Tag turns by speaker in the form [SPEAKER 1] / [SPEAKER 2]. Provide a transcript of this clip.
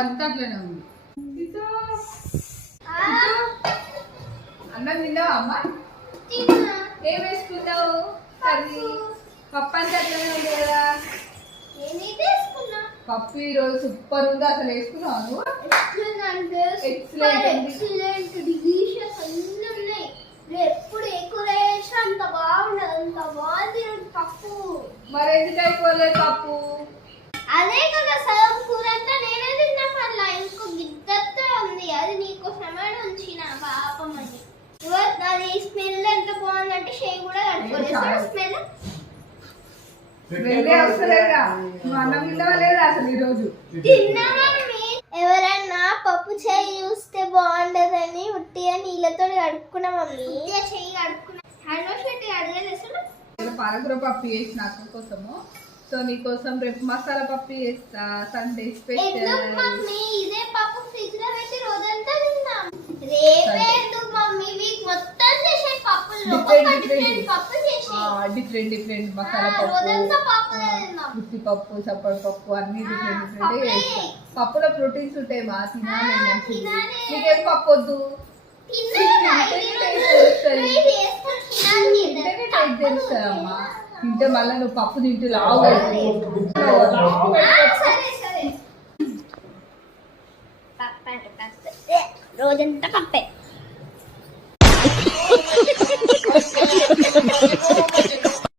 [SPEAKER 1] అంతా అట్లనే ఉంది. అన్నం తిన్నావా అమ్మ? ఏం వేసుకున్నావు? కర్రీ? పప్పు అంతా అట్లనే ఉంది కదా. పప్పు ఈ రోజు సూపర్ ఉంది అసలు వేసుకున్నావు.
[SPEAKER 2] ఎక్సలెంట్ డిలీషియస్ అన్ని ఉన్నాయి. ఎప్పుడు ఎక్కువ వేసినా అంత బాగుండదు అంత బాగుంది పప్పు.
[SPEAKER 1] మరి ఎందుకు అయిపోలేదు పప్పు?
[SPEAKER 2] అదే కదా సగం కూర అంతా కూడా కట్టుకోలేదు. స్మెల్?
[SPEAKER 1] వెళ్ళే వస్తలేదా నువ్వు అన్నం తిన్నావా లేదా అసలు ఈ రోజు
[SPEAKER 2] తిన్నా మమ్మీ? ఎవరన్నా పప్పు చేయి చూస్తే బాగుండదని ఉట్టిగా నీళ్ళతో కడుక్కున్నా మమ్మీ. ఉట్టిగా కడుక్కున్నా. హ్యాండ్ వాష్ పెట్టి
[SPEAKER 1] పాలకూర పప్పు చేసిన అక్క కోసము. సో నీకోసం రేపు మసాలా పప్పు చేస్తా. Sunday special.
[SPEAKER 2] మమ్మీ? ఇదే పప్పు ఫ్రిడ్జ్లో పెట్టి రోజంతా తిందాం రేపే ఎందుకు మమ్మీ వీక్ మొత్తం చేసే డిఫరెంట్ పప్పు చేసి
[SPEAKER 1] డిఫరెంట్ డిఫరెంట్.
[SPEAKER 2] ఆ,
[SPEAKER 1] మసాలా పప్పు
[SPEAKER 2] పప్పులే తిందాం.
[SPEAKER 1] గుత్తి పప్పు చప్పటి పప్పు అన్ని డిఫరెంట్ డిఫరెంట్
[SPEAKER 2] పప్పులే.
[SPEAKER 1] చేస్తా. పప్పులో ప్రోటీన్స్ ఉంటాయి మా తినాలి మంచిది.
[SPEAKER 2] తినాలి.
[SPEAKER 1] నీకేం పప్పు వద్దు. తెలుస్తుందమ్మా తింటే మళ్ళీ నువ్వు పప్పు తింటూ లావు
[SPEAKER 2] రోజంతా పప్పే.